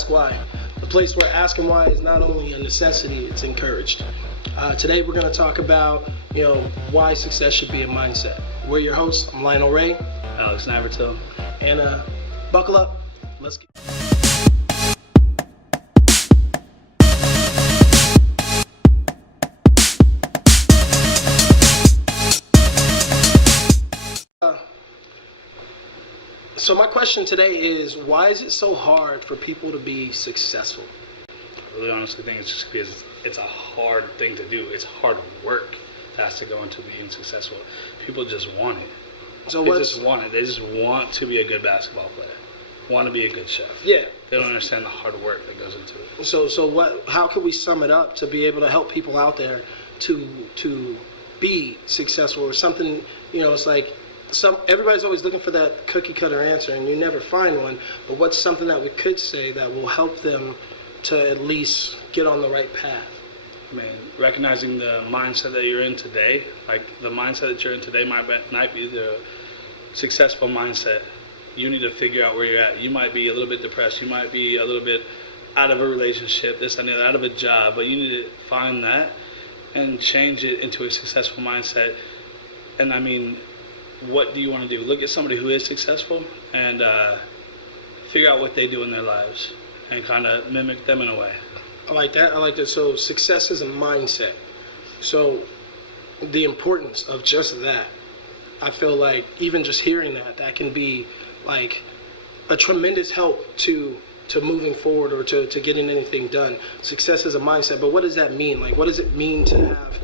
Ask Why, the place where asking why is not only a necessity, it's encouraged. Today we're going to talk about, why success should be a mindset. We're your hosts. I'm Lionel Ray. Alex Navertil. And buckle up. Let's get... So my question today is, why is it so hard for people to be successful? I really honestly think it's just because it's a hard thing to do. It's hard work that has to go into being successful. People just want it. They just want it. They just want to be a good basketball player, want to be a good chef. Yeah. They don't understand the hard work that goes into it. So how can we sum it up to be able to help people out there to be successful or something? It's like everybody's always looking for that cookie cutter answer, and you never find one. But what's something that we could say that will help them to at least get on the right path? I mean, recognizing the mindset that you're in today, like the mindset that you're in today might be the successful mindset. You need to figure out where you're at. You might be a little bit depressed. You might be a little bit out of a relationship, this and that, out of a job. But you need to find that and change it into a successful mindset. And I mean, what do you want to do? Look at somebody who is successful and figure out what they do in their lives and kind of mimic them in a way. I like that. So success is a mindset. So the importance of just that, I feel like even just hearing that can be like a tremendous help to moving forward or to getting anything done. Success is a mindset, but what does that mean? Like, what does it mean to have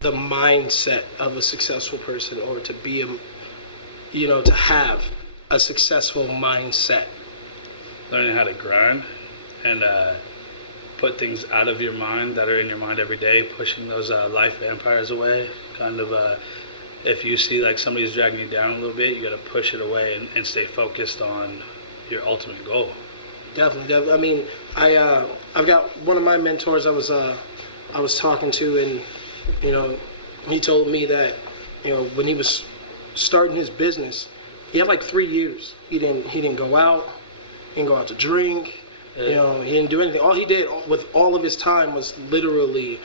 the mindset of a successful person, or to be to have a successful mindset? Learning how to grind and put things out of your mind that are in your mind every day, pushing those life vampires away. Kind of, if you see like somebody's dragging you down a little bit, you got to push it away and stay focused on your ultimate goal. Definitely. I mean, I've got one of my mentors I was talking to, and he told me that when he was starting his business, he had like 3 years. He didn't go out. He didn't go out to drink. He didn't do anything. All he did with all of his time was literally,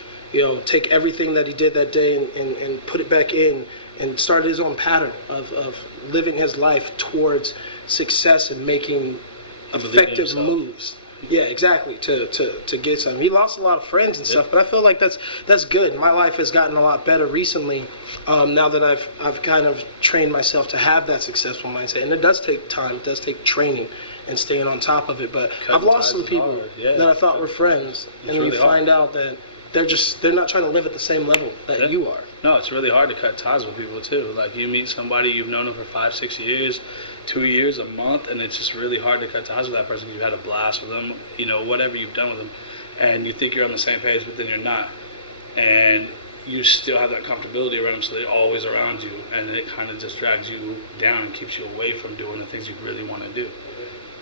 take everything that he did that day and put it back in, and started his own pattern of living his life towards success and making effective moves. Yeah, exactly. To get some. He lost a lot of friends and stuff, but I feel like that's good. My life has gotten a lot better recently. Now that I've kind of trained myself to have that successful mindset, and it does take time. It does take training and staying on top of it. But I've lost some people that I thought were friends, and then you find out that they're not trying to live at the same level that you are. No, it's really hard to cut ties with people too. Like, you meet somebody, you've known them for 5-6 years, 2 years, a month, and it's just really hard to cut ties with that person. You've had a blast with them, whatever you've done with them, and you think you're on the same page, but then you're not. And you still have that comfortability around them, so they're always around you, and it kind of just drags you down and keeps you away from doing the things you really want to do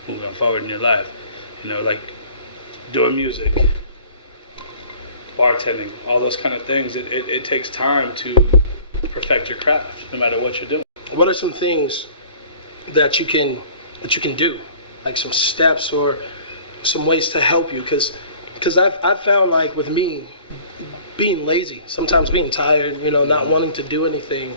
moving forward in your life. Like doing music, bartending, all those kind of things. It takes time to perfect your craft, no matter what you're doing. What are some things that you can do, like some steps or some ways to help you? Because I've found, like, with me, being lazy, sometimes being tired, not wanting to do anything,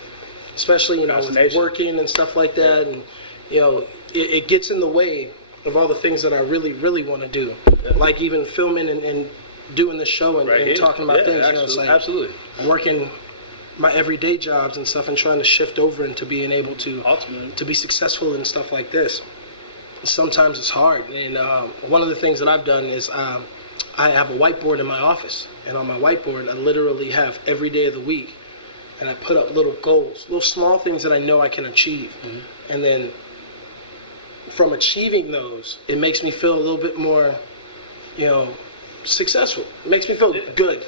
especially with working and stuff like that, and it gets in the way of all the things that I really, really want to do, like even filming and doing the show and talking about things. It's like absolutely working my everyday jobs and stuff, and trying to shift over into being able to be successful and stuff like this. Sometimes it's hard, and one of the things that I've done is I have a whiteboard in my office, and on my whiteboard I literally have every day of the week, and I put up little goals, little small things that I know I can achieve, and then from achieving those, it makes me feel a little bit more, successful. It makes me feel good.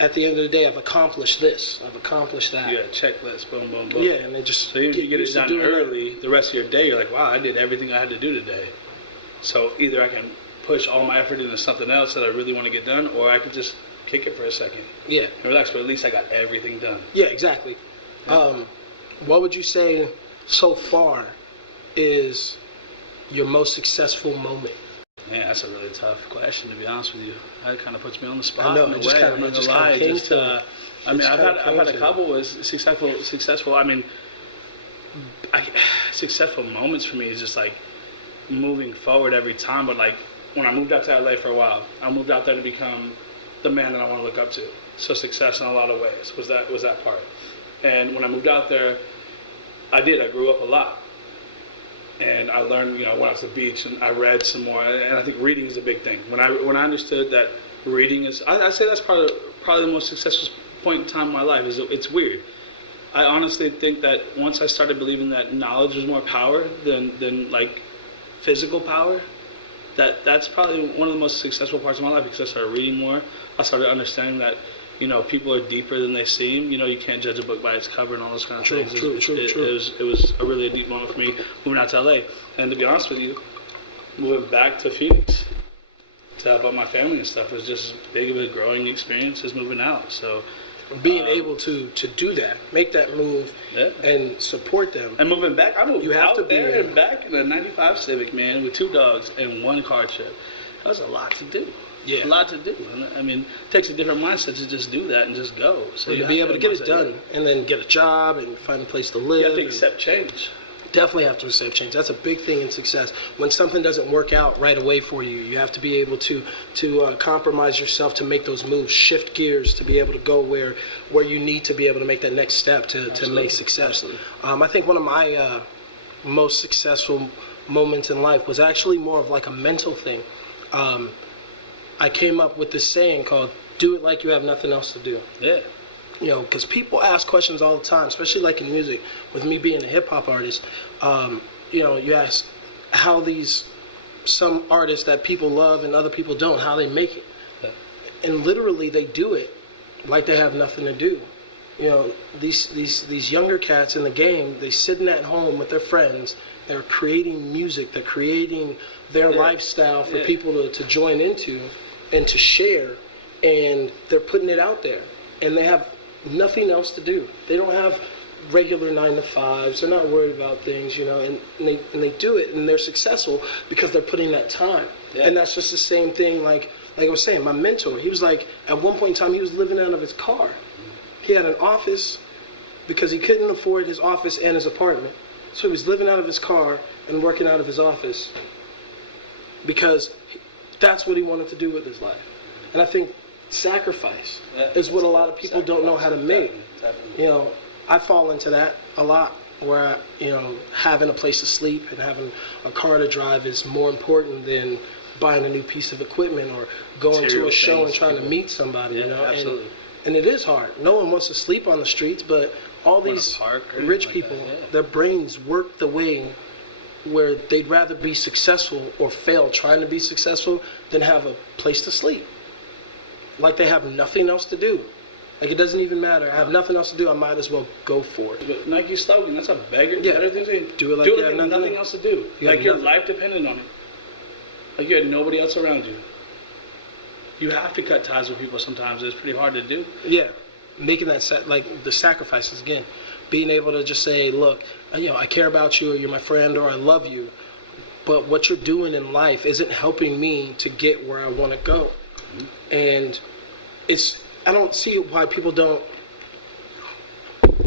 At the end of the day, I've accomplished this. I've accomplished that. You got a checklist, boom, boom, boom. Yeah, and it just... So even if you get it done early, the rest of your day, you're like, wow, I did everything I had to do today. So either I can push all my effort into something else that I really want to get done, or I can just kick it for a second. Yeah. And relax, but at least I got everything done. Yeah, exactly. Yeah. What would you say so far is your most successful moment? Man, that's a really tough question, to be honest with you. That kind of puts me on the spot. I know, in a it just way. kinda- I'm not it just gonna kinda lie. came Just, to me. I mean, It's I've kinda had a came to couple was successful. I mean, successful moments for me is just like moving forward every time. But like when I moved out to LA for a while, I moved out there to become the man that I want to look up to. So success in a lot of ways was that part. And when I moved out there, I grew up a lot. And I learned, I went out to the beach and I read some more. And I think reading is a big thing. When I understood that reading is, I say that's probably the most successful point in time in my life. It's weird. I honestly think that once I started believing that knowledge was more power than like physical power, that's probably one of the most successful parts of my life, because I started reading more. I started understanding that people are deeper than they seem. You can't judge a book by its cover and all those kind of things. True. It was a really deep moment for me moving out to LA. And to be honest with you, moving back to Phoenix to help out my family and stuff was just as big of a growing experience as moving out. So being able to do that, make that move, yeah. and support them. And moving back, I moved You have out to be there able- and back in a '95 Civic, man, with 2 dogs and 1 car trip. That was a lot to do. Yeah. A lot to do. And, I mean, it takes a different mindset to just do that and just go. So to you be have able to get it mindset, done, and then get a job and find a place to live. You have to and accept change. definitely have to accept change. That's a big thing in success. When something doesn't work out right away for you, you have to be able to compromise yourself to make those moves, shift gears to be able to go where you need to be able to make that next step to make success. I think one of my most successful moments in life was actually more of like a mental thing. I came up with this saying called "Do it like you have nothing else to do." Yeah. Because people ask questions all the time, especially like in music. With me being a hip hop artist, you ask how some artists that people love and other people don't, how they make it, Yeah. and literally they do it like they have nothing to do. These younger cats in the game, they sitting at home with their friends. They're creating music. They're creating their lifestyle for people to join into and to share, and they're putting it out there, and they have nothing else to do. They don't have regular 9 to 5s. They're not worried about things, and they do it, and they're successful because they're putting that time. Yeah. And that's just the same thing. Like I was saying, my mentor, he was like, at one point in time, he was living out of his car. He had an office because he couldn't afford his office and his apartment. So he was living out of his car and working out of his office because that's what he wanted to do with his life. And I think sacrifice is what a lot of people don't know how to make. Definitely. I fall into that a lot, where having a place to sleep and having a car to drive is more important than buying a new piece of equipment or going to Material a show things, and trying to people- meet somebody. Yeah, absolutely. And it is hard. No one wants to sleep on the streets, but all in a these park or rich anything like people, that, yeah. their brains work the way where they'd rather be successful or fail trying to be successful than have a place to sleep. Like they have nothing else to do. Like it doesn't even matter. I have nothing else to do. I might as well go for it. But Nike's slogan, that's a better thing to say. Do it like you have nothing, nothing else to do. You have Like your nothing. life depended on it. Like you had nobody else around you. You have to cut ties with people sometimes. It's pretty hard to do. Yeah, making that like the sacrifices again, being able to just say, look, I care about you, or you're my friend, or I love you, but what you're doing in life isn't helping me to get where I want to go. And I don't see why people don't.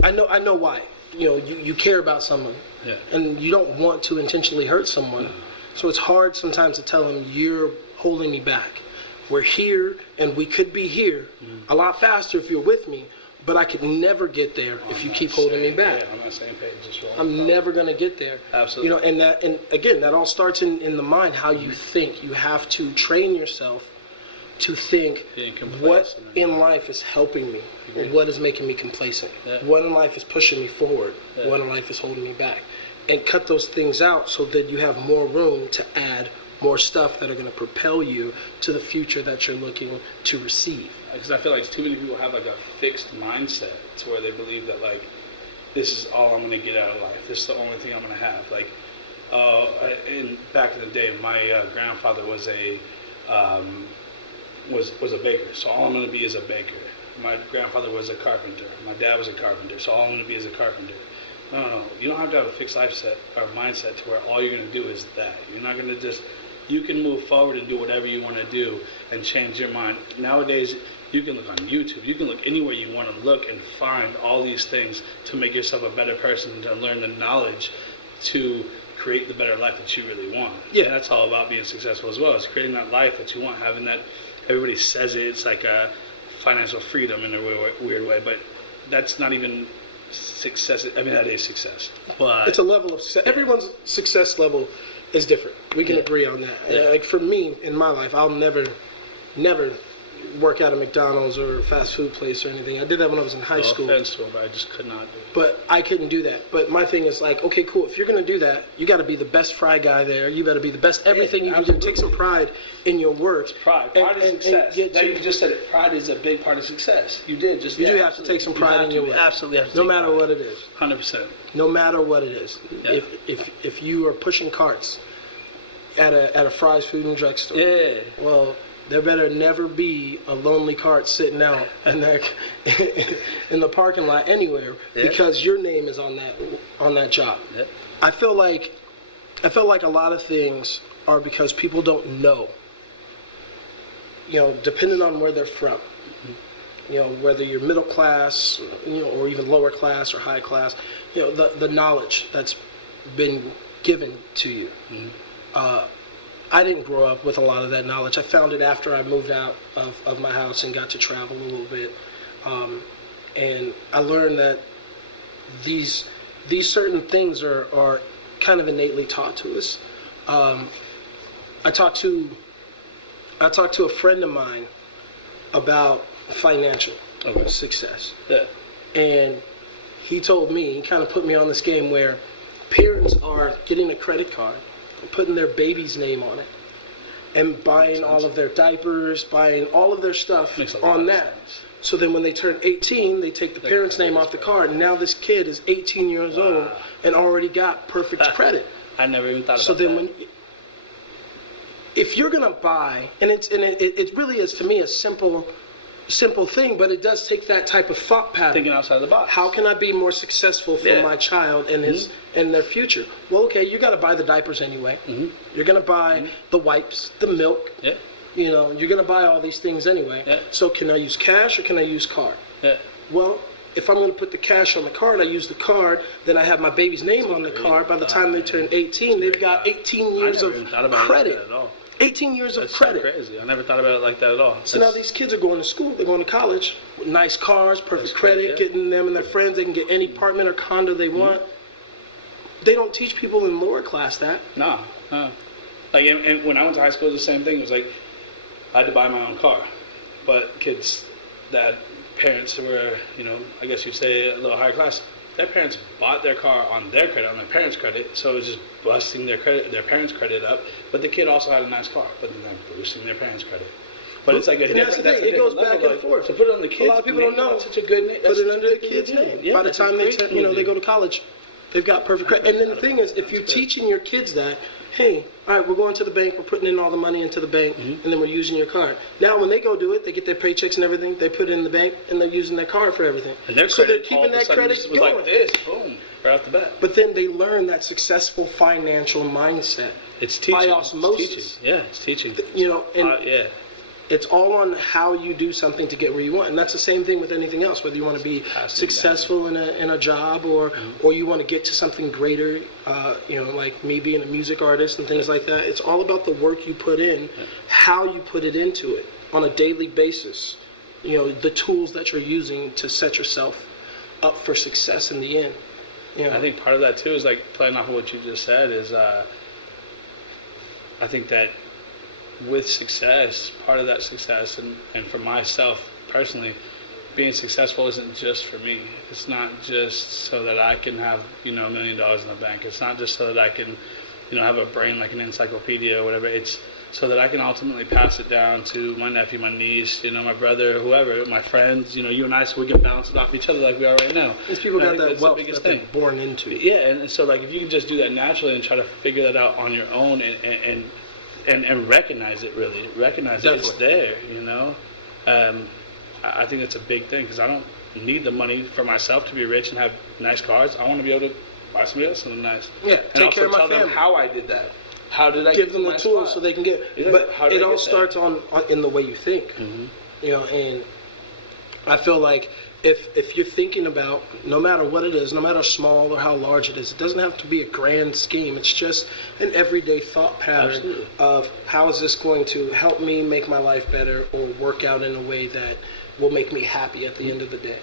I know why. You care about someone, Yeah. and you don't want to intentionally hurt someone. So it's hard sometimes to tell them, you're holding me back. We're here, and we could be here a lot faster if you're with me, but I could never get there if you keep holding me back. Yeah, on that same page as well. I'm never going to get there. Absolutely. And again, that all starts in the mind, how you think. You have to train yourself to think, Being complacent. what in life is helping me? Or what is making me complacent? Yeah. What in life is pushing me forward? Yeah. What in life is holding me back? And cut those things out so that you have more room to add more stuff that are going to propel you to the future that you're looking to receive. Because I feel like too many people have like a fixed mindset to where they believe that like this is all I'm going to get out of life. This is the only thing I'm going to have. Like, back in the day, my grandfather was a baker, so all I'm going to be is a baker. My grandfather was a carpenter. My dad was a carpenter, so all I'm going to be is a carpenter. No. You don't have to have a fixed mindset to where all you're going to do is that. You're not going to just. you can move forward and do whatever you want to do and change your mind. Nowadays, you can look on YouTube. You can look anywhere you want to look and find all these things to make yourself a better person, to learn the knowledge to create the better life that you really want. Yeah. And that's all about being successful as well. It's creating that life that you want, having that, everybody says it, it's like a financial freedom in a weird way, but that's not even success. I mean, that is success. But it's a level of success. Everyone's success level is different. We can agree on that. Yeah. Like for me, in my life, I'll never work at a McDonald's or a fast food place or anything. I did that when I was in high school. No offense to him, but I just could not do it. But I couldn't do that. But my thing is like, okay, cool. If you're going to do that, you got to be the best fry guy there. You got to be the best everything you can do. Take some pride in your work. Pride is success. You just said it. Pride is a big part of success. You did. You do have to take some pride in your work. Absolutely have to. No matter what it is. 100%. No matter what it is. Yeah. If you are pushing carts at a fries food and drug store, well, there better never be a lonely cart sitting out in the parking lot anywhere because your name is on that job. Yeah. I feel like a lot of things are because people don't know. Depending on where they're from. Whether you're middle class, or even lower class or high class, the knowledge that's been given to you. Mm-hmm. I didn't grow up with a lot of that knowledge. I found it after I moved out of my house and got to travel a little bit. And I learned that these certain things are kind of innately taught to us. I talked to a friend of mine about financial success. Yeah. And he told me, he kind of put me on this game where parents are getting a credit card, putting their baby's name on it, and buying all of their diapers, buying all of their stuff on that. So then when they turn 18, they take the parents' name off the card, and now this kid is 18 years old and already got perfect credit. I never even thought about that. So then if you're gonna buy, and it really is to me a simple thing, but it does take that type of thought pattern. Thinking outside the box. How can I be more successful for my child and and their future? Well, okay, you got to buy the diapers anyway. Mm-hmm. You're gonna buy the wipes, the milk. Yeah. You're gonna buy all these things anyway. Yeah. So can I use cash or can I use card? Yeah. Well, if I'm gonna put the cash on the card, I use the card. Then I have my baby's name on the card. By the time they turn 18, they've got 18 years of credit. 18 years of credit. That's crazy. I never thought about it like that at all. So now these kids are going to school, they're going to college with nice cars, perfect credit, getting them and their friends, they can get any apartment or condo they want. They don't teach people in lower class that. No. Like, and when I went to high school, it was the same thing. It was like, I had to buy my own car. But kids that parents who were, I guess you'd say a little higher class, their parents bought their car on their credit, on their parents' credit, so it was just busting their parents' credit up. But the kid also had a nice car, but then they're boosting their parents' credit. But it's like a different. That's the thing. It goes back and forth. To put it on the kids. A lot of people don't know. Such a good name. Put it under the kid's name. Yeah, by the time they go to college, they've got perfect credit. And then the thing is, if you're teaching your kids that, hey, all right, we're going to the bank, we're putting in all the money into the bank, and then we're using your card. Now, when they go do it, they get their paychecks and everything, they put it in the bank, and they're using their card for everything. And their so they're credit keeping that credit was going. like this, boom, right off the bat. But then they learn that successful financial mindset. It's teaching. By osmosis. It's teaching. Yeah, it's teaching. And it's all on how you do something to get where you want, and that's the same thing with anything else. Whether you want to be successful in a job, or you want to get to something greater, like me being a music artist and things like that. It's all about the work you put in, how you put it into it on a daily basis. The tools that you're using to set yourself up for success in the end. I think part of that too is like playing off of what you just said is I think that with success, part of that success, and for myself personally, being successful isn't just for me. It's not just so that I can have $1 million in the bank. It's not just so that I can have a brain like an encyclopedia or whatever. It's so that I can ultimately pass it down to my nephew, my niece, my brother, whoever, my friends, you and I, so we can bounce it off each other like we are right now. These people got that wealth that they're born into. Yeah, and so like if you can just do that naturally and try to figure that out on your own and recognize it, really recognize that it's there. I think that's a big thing because I don't need the money for myself to be rich and have nice cars. I want to be able to buy somebody else something nice. Yeah, and take care of my tell family. them how I did that. How did I give get them to the my tools spot? so they can get. Exactly. But How did it I all get starts on in the way you think. Mm-hmm. You know, and I feel like if you're thinking about, no matter what it is, no matter how small or how large it is, it doesn't have to be a grand scheme. It's just an everyday thought pattern Absolutely. of how is this going to help me make my life better or work out in a way that will make me happy at the end of the day.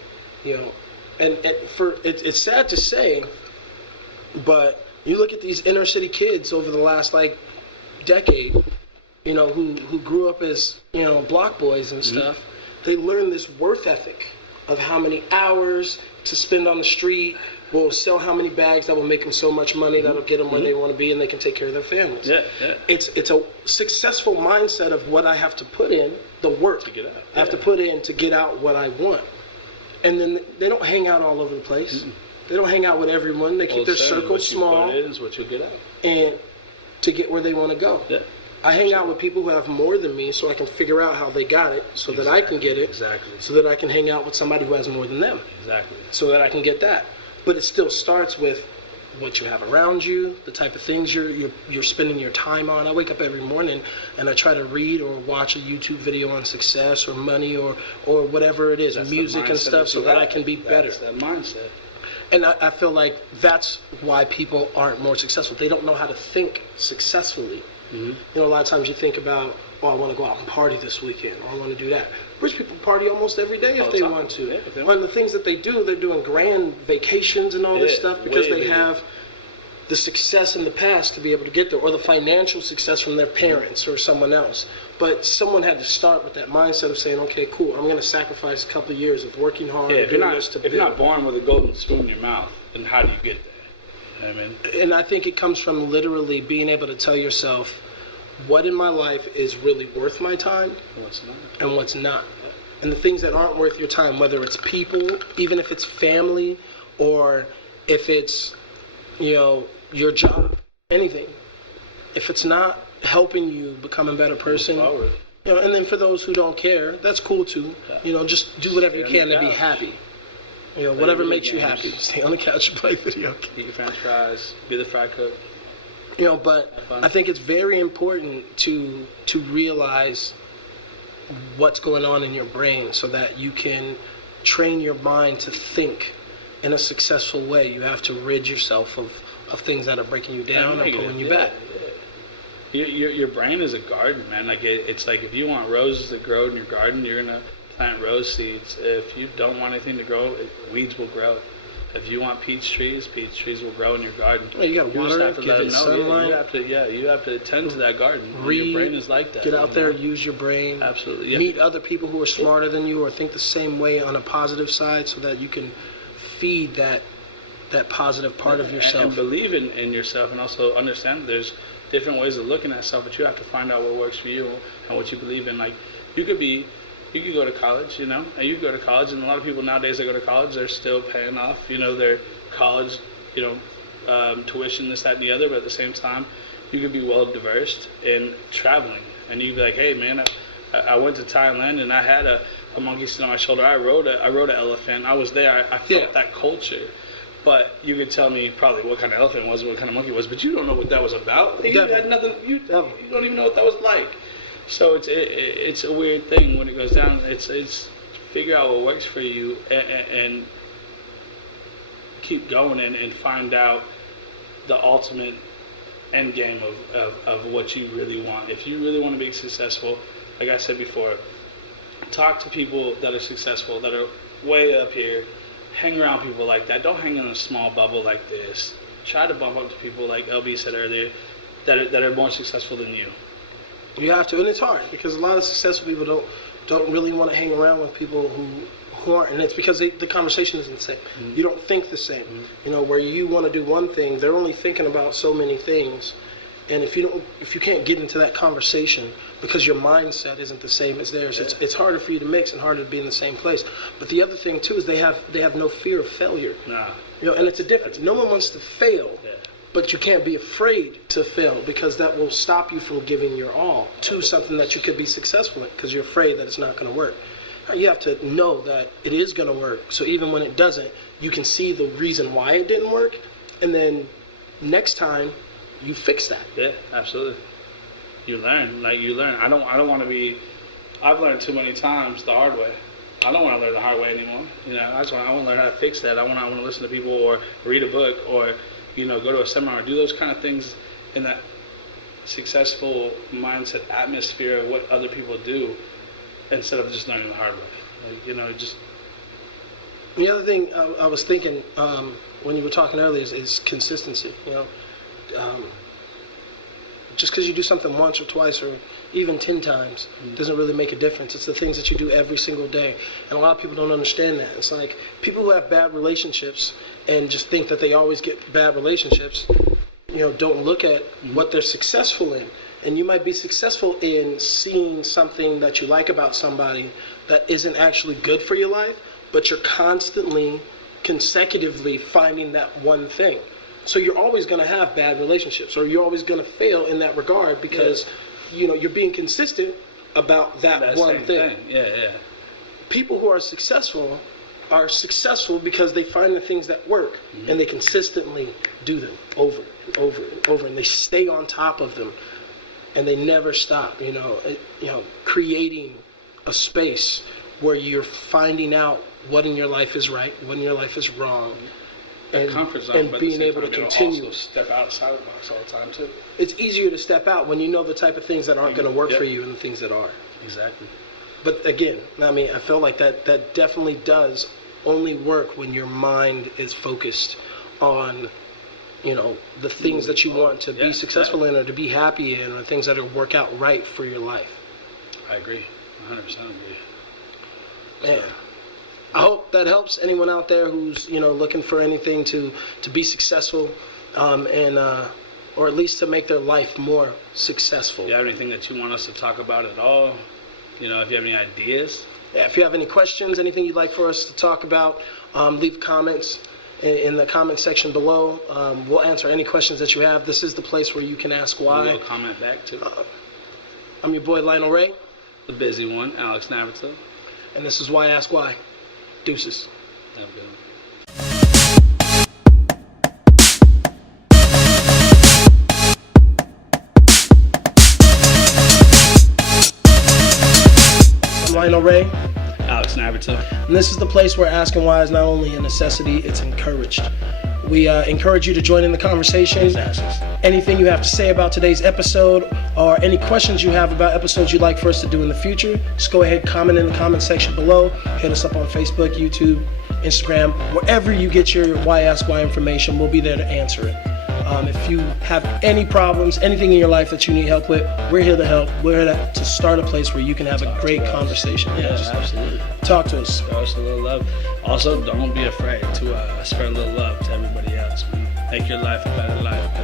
You know, and it's sad to say, but you look at these inner city kids over the last decade, you know, who grew up as, you know, block boys and stuff. They learn this worth ethic of how many hours to spend on the street, will sell how many bags that will make them so much money that'll get them where they want to be, and they can take care of their families. Yeah, yeah. It's a successful mindset of what I have to put in, the work To get out. I have to put in to get out what I want. And then they don't hang out all over the place. They don't hang out with everyone. They keep their circle small, What you put in is what you get out. and to get where they want to go. Yeah. I hang out with people who have more than me so I can figure out how they got it so that I can get it. Exactly. So that I can hang out with somebody who has more than them Exactly. so that I can get that. But it still starts with what you have around you, the type of things you're spending your time on. I wake up every morning and I try to read or watch a YouTube video on success or money or whatever it is, That's music the and mindset stuff, that so you that I have. can be better. That's that mindset. And I feel like that's why people aren't more successful. They don't know how to think successfully. Mm-hmm. You know, a lot of times you think about, oh, I want to go out and party this weekend, or I want to do that. Rich people party almost every day All if the they time. want to. Yeah, if they And the things that they do, they're doing grand vacations and all this Yeah, stuff because way they bigger. have the success in the past to be able to get there, or the financial success from their parents or someone else. But someone had to start with that mindset of saying, okay, cool, I'm going to sacrifice a couple of years of working hard Yeah, and if you're doing not this to if you're not build. born with a golden spoon in your mouth, then how do you get there? I mean, And I think it comes from literally being able to tell yourself what in my life is really worth my time what's not? and what's not. And the things that aren't worth your time, whether it's people, even if it's family, or if it's, you know, your job, anything. If it's not helping you become a better person, Forward. you know, and then for those who don't care, that's cool too. Yeah. You know, just do whatever you Stay on can the to be couch. happy. You know, Play whatever video makes you games. happy. Stay on the couch and play video games. Eat your French fries. Be the fry cook. You know, but Have fun. I think it's very important to realize what's going on in your brain so that you can train your mind to think in a successful way. You have to rid yourself of things that are breaking you down and Negative, pulling you yeah, back. yeah. Your brain is a garden, man. Like it's like if you want roses to grow in your garden, you're gonna plant rose seeds. If you don't want anything to grow, weeds will grow. If you want peach trees will grow in your garden. Well, you gotta just water have it, to give let it them know. sunlight. You have to attend to that garden. And Read, your brain is like that. Get out you there, know? use your brain. Absolutely. Yeah. Meet other people who are smarter than you or think the same way on a positive side so that you can feed that positive part of And yourself. believe in yourself, and also understand that there's different ways of looking at stuff, but you have to find out what works for you and what you believe in. Like you could go to college, you know, and you go to college, and a lot of people nowadays that go to college, they're still paying off, you know, their college, you know, tuition, this, that, and the other. But at the same time, you could be well diversed in traveling, and you could be like, hey, man, I went to Thailand and I had a monkey sit on my shoulder. I rode an elephant. I was there. I felt that culture. But you could tell me probably what kind of elephant it was, what kind of monkey it was, but you don't know what that was about. You had nothing. You don't even know what that was like. So it's a weird thing when it goes down. It's figure out what works for you and keep going and find out the ultimate end game of what you really want. If you really want to be successful, like I said before, talk to people that are successful, that are way up here. Hang around people like that. Don't hang in a small bubble like this. Try to bump up to people like LB said earlier that are more successful than you. You have to, and it's hard because a lot of successful people don't really want to hang around with people who aren't, and it's because the conversation isn't the same. Mm-hmm. You don't think the same. Mm-hmm. You know, where you want to do one thing, they're only thinking about so many things, and if you can't get into that conversation because your mindset isn't the same as theirs, it's harder for you to mix and harder to be in the same place. But the other thing too is they have no fear of failure. Nah. You know, and it's a difference. No one wants to fail. Yeah. But you can't be afraid to fail because that will stop you from giving your all to something that you could be successful in because you're afraid that it's not going to work. You have to know that it is going to work. So even when it doesn't, you can see the reason why it didn't work. And then next time you fix that. Yeah, absolutely. You learn. I don't want to be. I've learned too many times the hard way. I don't want to learn the hard way anymore. I want to learn how to fix that. I want to listen to people or read a book or go to a seminar or do those kind of things in that successful mindset atmosphere of what other people do instead of just learning the hard way. Just. The other thing I was thinking when you were talking earlier is consistency. Just because you do something once or twice or even 10 times doesn't really make a difference. It's the things that you do every single day. And a lot of people don't understand that. It's like people who have bad relationships and just think that they always get bad relationships, don't look at what they're successful in. And you might be successful in seeing something that you like about somebody that isn't actually good for your life, but you're constantly, consecutively finding that one thing. So you're always going to have bad relationships, or you're always going to fail in that regard because, you're being consistent about that one thing. Yeah. People who are successful because they find the things that work and they consistently do them over and over and over, and they stay on top of them and they never stop. Creating a space where you're finding out what in your life is right, what in your life is wrong. And, comfort zone, and but being able to also continue. Step outside the box all the time too. It's easier to step out when you know the type of things that aren't going to work for you and the things that are. Exactly. But again, I feel like that definitely does only work when your mind is focused on, the things that you want to be successful in or to be happy in, or things that will work out right for your life. I agree. 100% agree. Yeah. I hope that helps anyone out there who's looking for anything to be successful, or at least to make their life more successful. Do you have anything that you want us to talk about at all? If you have any ideas? Yeah, if you have any questions, anything you'd like for us to talk about, leave comments in the comment section below. We'll answer any questions that you have. This is the place where you can ask why. We'll comment back too. I'm your boy Lionel Ray. The busy one, Alex Navratil. And this is Why Ask Why. Deuces. Have a good one. I'm Lionel Ray. Alex Navratil. And this is the place where asking why is not only a necessity, it's encouraged. We encourage you to join in the conversation. Anything you have to say about today's episode or any questions you have about episodes you'd like for us to do in the future, just go ahead, comment in the comment section below. Hit us up on Facebook, YouTube, Instagram, wherever you get your Why Ask Why information, we'll be there to answer it. If you have any problems, anything in your life that you need help with, we're here to help. We're here to start a place where you can have a great conversation. Yeah, absolutely. Talk to us. Show us a little love. Also, don't be afraid to spread a little love to everybody else, man. Make your life a better life.